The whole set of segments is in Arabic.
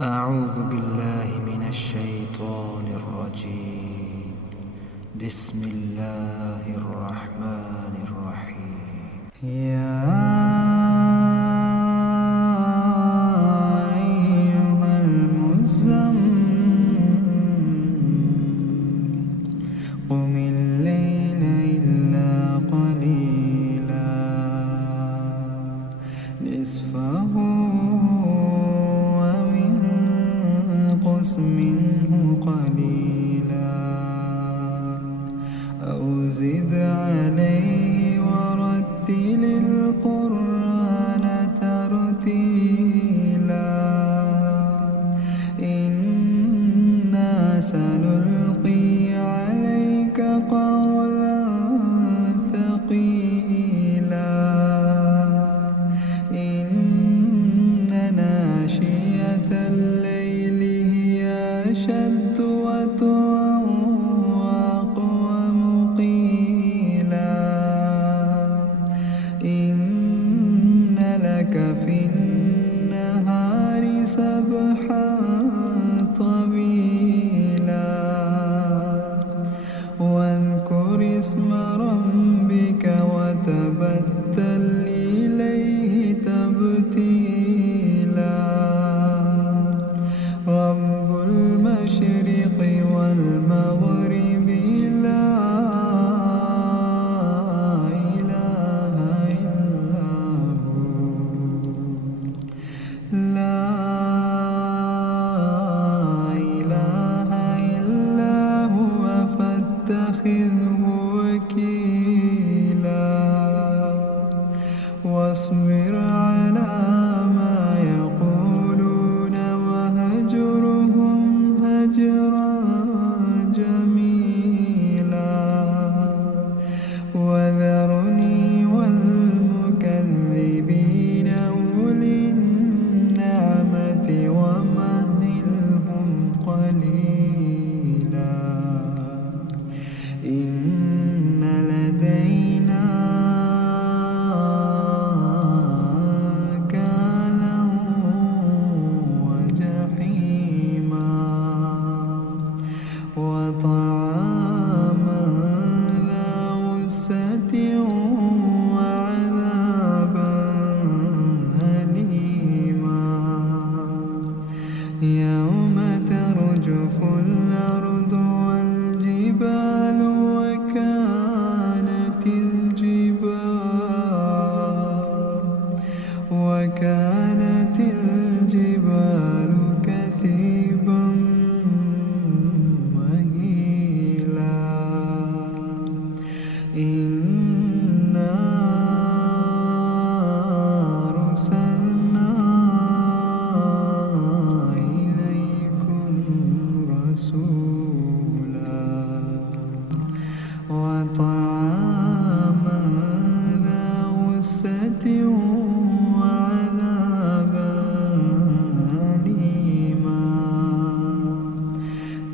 أعوذ بالله من الشيطان الرجيم. بسم الله الرحمن الرحيم. يا أيها المزمل قم الليل إلا قليلا نصفه منه قليلا أو زد عليه ورتل القرآن ترتيلا إنا سنلقي عليك قولا ثقيلا إن ناشئة الليل أشد وطئا وأقوم قيلا إن لك في النهار سبحا طويلا واذكر اسم ربك وتبتل إليه تبتيلا رب المشرق والمغرب لا إله إلا هو لا إله إلا هو فاتخذه وكيلا واصبر على ما يقولون وهجرهم هجرا جميلا وذرني والمكذبين أولي النعمة ومهلهم قليلا إن لدينا أنكالا وجحيما وطعاما ذا غصة وعذابا أليما يوم ترجف الأرض والجبال وكانت الجبال كثيبا مهيلا إنا أرسلنا إليكم رسولا وطعاما ذا غصة وعذابا أليما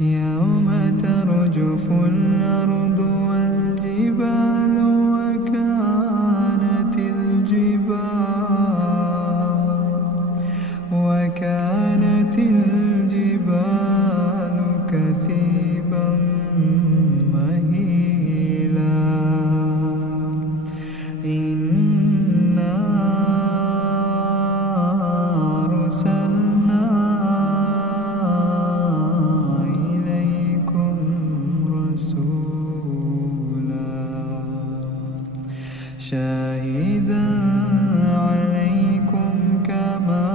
يوم ترجف الأرض والجبال وكانت الجبال كثيبا مهيلا إنا أرسلنا إليكم رسولا شاهدا عليكم كما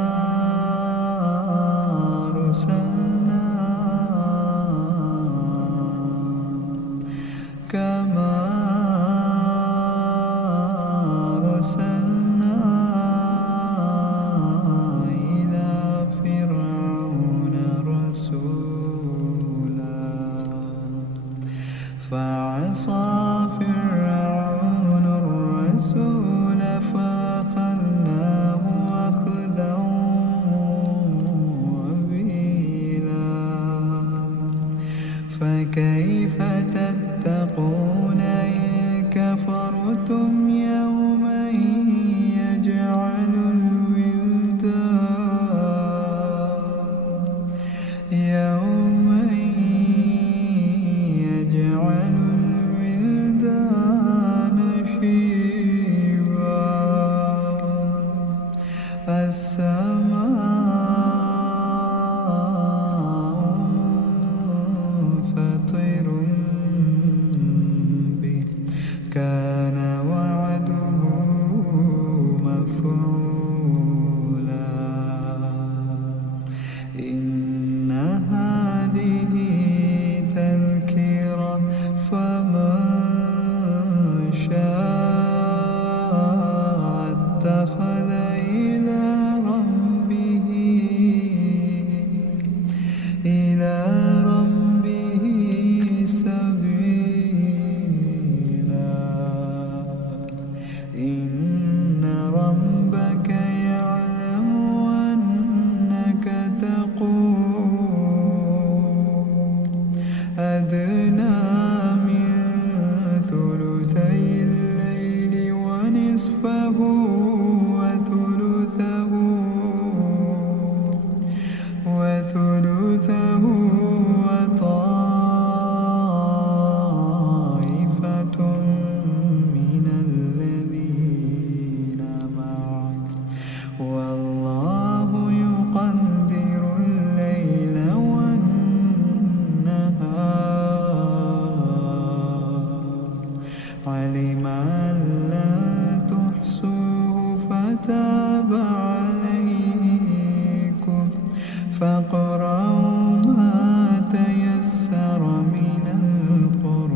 فاقرأوا ما تيسر من القرآن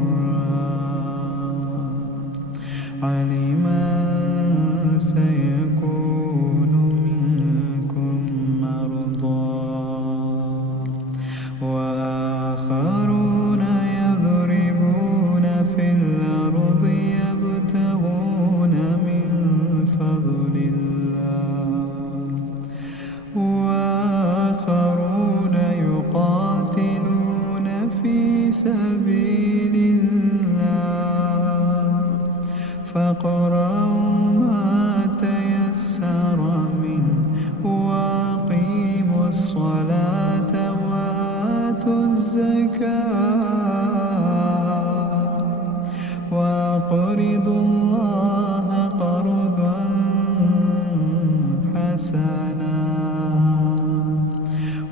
علما سيكون منكم مرضى وآخرون يضربون في الأرض يبتغون من فضل الله وآخرون يقاتلون في سبيل الله فاقرأوا ما تيسر منه وأقيموا الصلاة وآتوا الزكاة وأقرضوا الله قرضا حسنا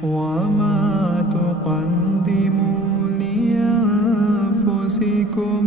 وما تقدموا لأنفسكم